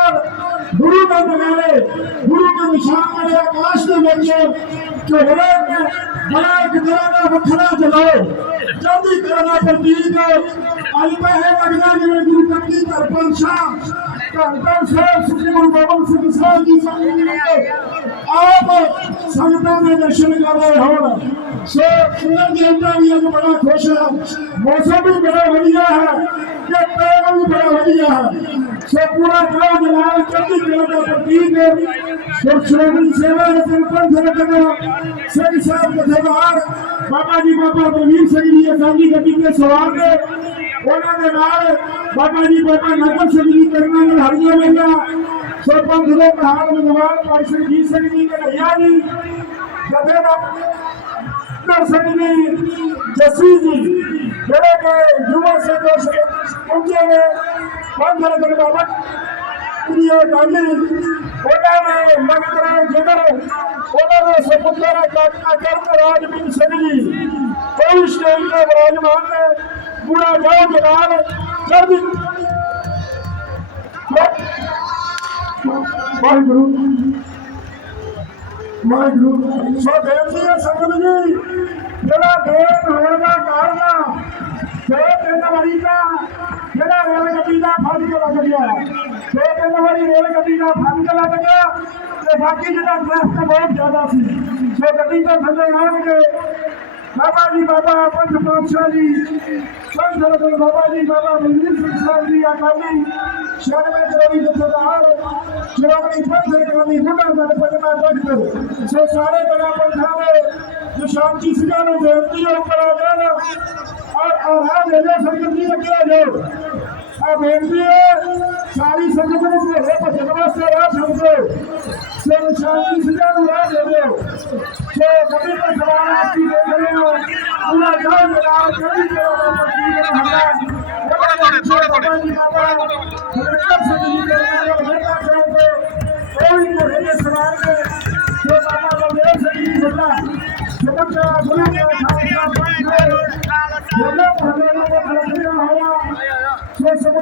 اور گرو کو بنانے گرو کے نشان بنے آکاش میں بنیے کہ ہر میں بڑا ایک کرانا بکھرا جلاؤ جلدی کرانا تبدیل کو۔ البہ ہے لگنا کہ میں گرو کبھی ترپن شاہ ترپن شاہ سکھے گرو بابن سے مثال کی سامنے لے آپ سنتا میں درشن کر رہے ہو۔ سو سندر دیوتا بھی ایک بڑا خوش ہے موسم بھی بڑا ودیا ہے۔ یہ پیغم بڑا ودیا ہے۔ جسی جی جڑے کے یوور سے دوست ਸਿੰਘ ਜੀ ਕਢਈਆ ਜੀ ਜਥੇਦਾਰ ਨਰ ਸਿੰਘ ਜੀ ਜੱਸੀ ਜੀ ਜਿਹੜੇ ਕਿ ਯੁਵਾ ਸੰਘਰਸ਼ ਦੇ ਪਹੁੰਚੇ ਨੇ ਪੰਥ ਦੇ ਬਾਬਾ ਪ੍ਰਿਯ ਗਾਂਧੀ ਉਹਨਾਂ ਨੇ ਮੰਗਤਰਾ ਜਿਗਰ ਉਹਨਾਂ ਦੇ ਸੁਪੁੱਤਰ ਕਾਕਾ ਕਰਮ ਰਾਜਵੀਰ ਸਿੰਘ ਜੀ ਕੋਈ ਸਟੇਜ ਤੇ ਵਿਰਾਜਮਾਨ ਨੇ ਪੂਰਾ ਜਾਓ ਜਨਾਬ ਚੜ੍ਹਦੀ ਵਾਹਿਗੁਰੂ ਵਾਹਿਗੁਰੂ ਸੋ ਬੇਨਤੀ ਹੈ ਸੰਗਤ ਜੀ ਜਿਹੜਾ ਦੇਰ ਹੋਣ ਦਾ ਕਾਰਨ ਆ, ਦੋ ਤਿੰਨ ਵਾਰੀ ਤਾਂ ਜਿਹੜਾ ਰੇਲ ਗੱਡੀ ਦਾ ਫੰਡ ਲੱਗ ਗਿਆ ਦੋ ਤਿੰਨ ਵਾਰੀ ਰੇਲ ਗੱਡੀ ਦਾ ਫੰਡ ਲੱਗ ਗਿਆ ਤੇ ਬਾਕੀ ਜਿਹੜਾ ਟ੍ਰੈਫਿਕ ਬਹੁਤ ਜ਼ਿਆਦਾ ਸੀ ਸੋ ਗੱਡੀ ਤੋਂ ਥੱਲੇ ਆਉਣਗੇ। ਬਾਬਾ ਜੀ, ਬਾਬਾ ਪੰਜ ਪਾਤਸ਼ਾਹ ਜੀ, ਸੰਤ ਰਤਨ ਬਾਬਾ ਜੀ, ਬਾਬਾ ਮਨਜੀਤ ਸਿੰਘ ਸਾਹਿਬ ਜੀ, ਅਕਾਲੀ ਸ਼ਰਮੇ ਜੋੜੀ ਜਥੇਦਾਰ, ਸ਼੍ਰੋਮਣੀ ਪੰਥ ਅਕਾਲੀ ਬੁੱਢਾ ਦਲ ਪਟਨਾ ਤਖਤ ਸੋ ਸਾਰੇ ਬੜਾ ਪੰਥਾਂ ਦੇ ਜੋ ਸ਼ਾਂਤੀ ਸਿੰਘਾਂ ਨੂੰ ਬੇਨਤੀ ਉੱਪਰ ਆ ਜਾਣ। ਔਰ ਆਹ ਦੇ ਜੋ ਸੰਗਤ ਜੀ, ਅੱਗੇ ਆ ਜਾਓ Gracias.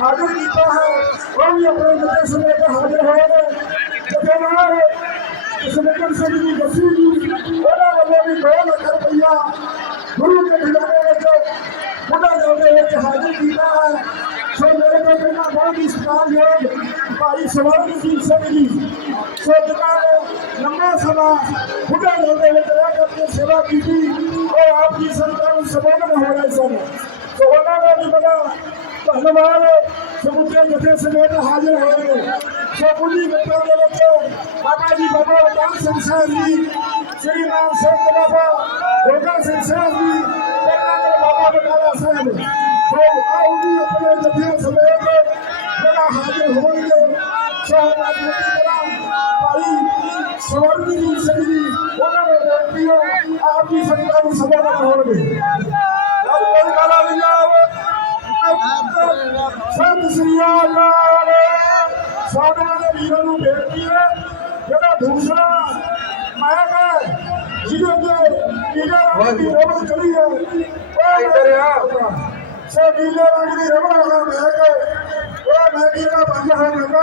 حاضر کیتا ہے وہ بھی اپنے جتے لے کے حاضر ہوئے نہ ہے، اس نکل سے بھی وسیع کی بڑا اللہ بھی دو اکر روپیہ گرو کے دھلانے میں جو خدا ہیں کہ حاضر کیتا ہے، سو میرے کو کہنا بہت ہی سکان لوگ پاری سوال کی تین سے ملی سو جناب، لمبا سما خدا جانے ہیں کہ کر کے سیوا کی تھی اور آپ کی سرکار سبوں میں ہو رہے سن۔ تو انہوں نے بھی بڑا پہلوان سمندر جتھے سمیت حاضر ہوئے گے شوپولی کے بچے بابا جی بابا وطن سنسار جی شری مان سنت بابا گوگا سنسار جی کے بابا بٹالا صاحب تو آؤ اپنے جتھے سمیت بڑا حاضر ہوئے گے شہباز مٹی کرام بھائی سورن جی سبھی انہوں نے بیٹھیوں آپ کی سنتوں سبھا ہوئے گے ਸ੍ਰੀ ਅਕਾਲ ਸਾਡਾ ਦੇ ਵੀਰਾਂ ਨੂੰ ਬੇਨਤੀ ਹੈ ਜਿਹੜਾ ਦੂਸਰਾ ਮੈਂ ਕਹਾਂ ਜਿਹਦੇ ਤੇ ਨੀਲੇ ਰੰਗ ਦੀ ਰਬੜ ਚੜੀ ਹੈ ਉਹ ਇੱਧਰ ਆ। ਸੋ ਨੀਲੇ ਰੰਗ ਦੀ ਰਬੜ ਵਾਲਾ ਮੈਂ ਕਹਾਂ ਉਹ ਮੈਂ ਕਿਹੜਾ ਬੰਦਾ ਹਾਂ